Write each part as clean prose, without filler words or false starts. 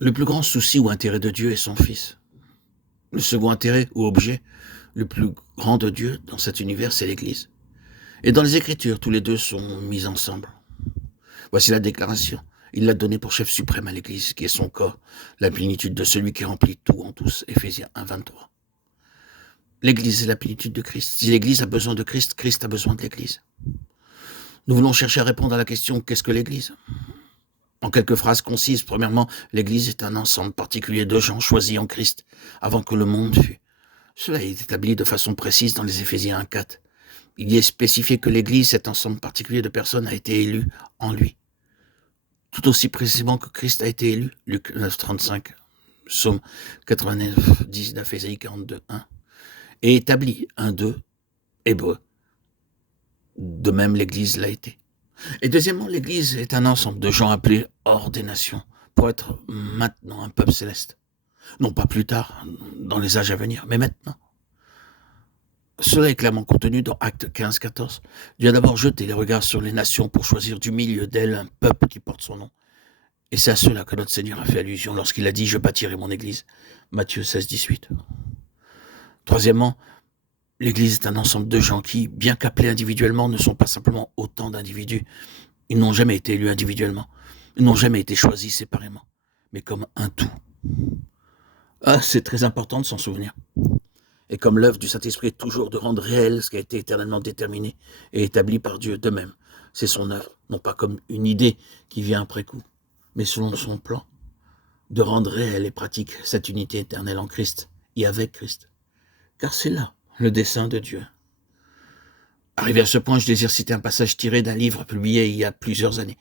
Le plus grand souci ou intérêt de Dieu est son Fils. Le second intérêt ou objet le plus grand de Dieu dans cet univers, c'est l'Église. Et dans les Écritures, tous les deux sont mis ensemble. Voici la déclaration. Il l'a donné pour chef suprême à l'Église, qui est son corps, la plénitude de celui qui remplit tout en tous. Éphésiens 1, 23. L'Église est la plénitude de Christ. Si l'Église a besoin de Christ, Christ a besoin de l'Église. Nous voulons chercher à répondre à la question « Qu'est-ce que l'Église ?» En quelques phrases concises, premièrement, l'Église est un ensemble particulier de gens choisis en Christ avant que le monde fût. Cela est établi de façon précise dans les Éphésiens 1,4. Il y est spécifié que l'Église, cet ensemble particulier de personnes, a été élue en lui. Tout aussi précisément que Christ a été élu, Luc 9,35, Psaume 89, 19, Ésaïe 42, 1, et établi, 1,2, Hébreu. De même, l'Église l'a été. Et deuxièmement, l'Église est un ensemble de gens appelés hors des nations pour être maintenant un peuple céleste. Non pas plus tard, dans les âges à venir, mais maintenant. Cela est clairement contenu dans Actes 15, 14. Dieu a d'abord jeté les regards sur les nations pour choisir du milieu d'elles un peuple qui porte son nom. Et c'est à cela que notre Seigneur a fait allusion lorsqu'il a dit « Je bâtirai mon Église ». Matthieu 16, 18. Troisièmement, l'Église est un ensemble de gens qui, bien qu'appelés individuellement, ne sont pas simplement autant d'individus. Ils n'ont jamais été élus individuellement. Ils n'ont jamais été choisis séparément, mais comme un tout. Ah, c'est très important de s'en souvenir. Et comme l'œuvre du Saint-Esprit est toujours de rendre réel ce qui a été éternellement déterminé et établi par Dieu de même. C'est son œuvre, non pas comme une idée qui vient après coup, mais selon son plan, de rendre réel et pratique cette unité éternelle en Christ et avec Christ. Car c'est là le dessein de Dieu. Arrivé à ce point, je désire citer un passage tiré d'un livre publié il y a plusieurs années,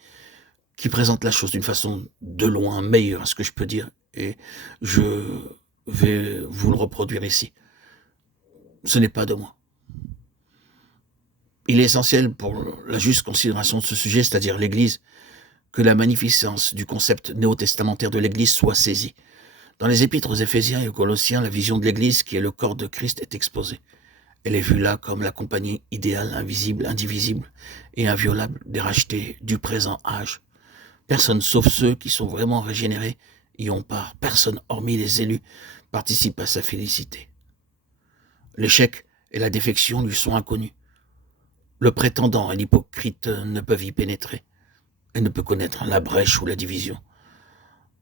qui présente la chose d'une façon de loin meilleure, à ce que je peux dire, et je vais vous le reproduire ici. Ce n'est pas de moi. Il est essentiel pour la juste considération de ce sujet, c'est-à-dire l'Église, que la magnificence du concept néo-testamentaire de l'Église soit saisie. Dans les épîtres aux Éphésiens et aux Colossiens, la vision de l'Église, qui est le corps de Christ, est exposée. Elle est vue là comme la compagnie idéale, invisible, indivisible et inviolable des rachetés du présent âge. Personne, sauf ceux qui sont vraiment régénérés, y ont part. Personne, hormis les élus, participe à sa félicité. L'échec et la défection lui sont inconnus. Le prétendant et l'hypocrite ne peuvent y pénétrer. Elle ne peut connaître la brèche ou la division.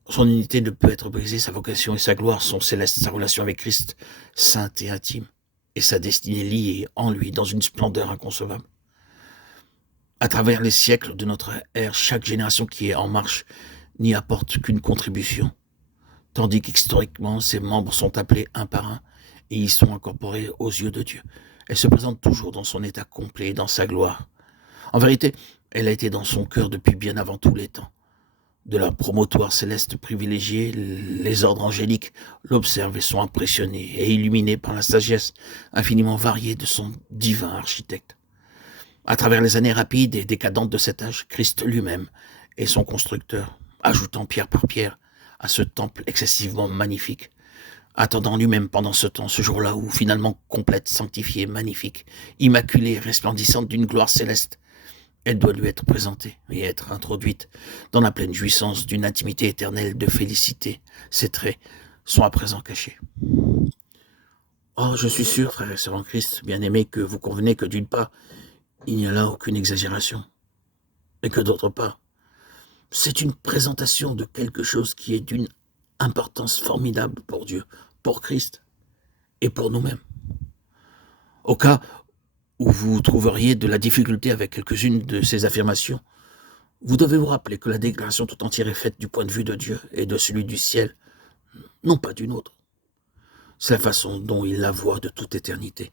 Son unité ne peut être brisée, sa vocation et sa gloire sont célestes, sa relation avec Christ, sainte et intime, et sa destinée liée en lui dans une splendeur inconcevable. À travers les siècles de notre ère, chaque génération qui est en marche n'y apporte qu'une contribution, tandis qu'historiquement, ses membres sont appelés un par un et y sont incorporés aux yeux de Dieu. Elle se présente toujours dans son état complet et dans sa gloire. En vérité, elle a été dans son cœur depuis bien avant tous les temps. De leur promotoire céleste privilégié, les ordres angéliques l'observent et sont impressionnés et illuminés par la sagesse infiniment variée de son divin architecte. À travers les années rapides et décadentes de cet âge, Christ lui-même est son constructeur, ajoutant pierre par pierre à ce temple excessivement magnifique, attendant lui-même pendant ce temps, ce jour-là où, finalement complète, sanctifiée, magnifique, immaculée, resplendissante d'une gloire céleste, elle doit lui être présentée et être introduite dans la pleine jouissance d'une intimité éternelle de félicité. Ses traits sont à présent cachés. Or, je suis sûr, frères et sœurs en Christ, bien-aimés, que vous convenez que d'une part, il n'y a là aucune exagération, et que d'autre part, c'est une présentation de quelque chose qui est d'une importance formidable pour Dieu, pour Christ et pour nous-mêmes. Au cas où vous trouveriez de la difficulté avec quelques-unes de ces affirmations, vous devez vous rappeler que la déclaration tout entière est faite du point de vue de Dieu et de celui du ciel, non pas d'une autre. C'est la façon dont il la voit de toute éternité.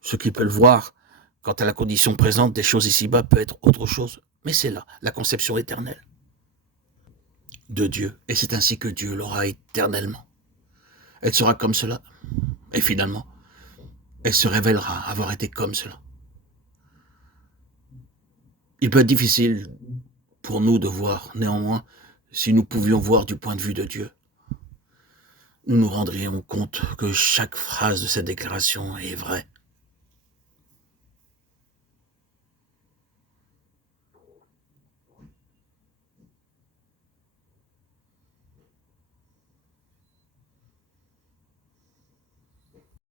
Ce qu'il peut le voir, quant à la condition présente des choses ici-bas, peut être autre chose, mais c'est là la conception éternelle de Dieu, et c'est ainsi que Dieu l'aura éternellement. Elle sera comme cela, et finalement, elle se révélera avoir été comme cela. Il peut être difficile pour nous de voir, néanmoins, si nous pouvions voir du point de vue de Dieu, nous nous rendrions compte que chaque phrase de cette déclaration est vraie.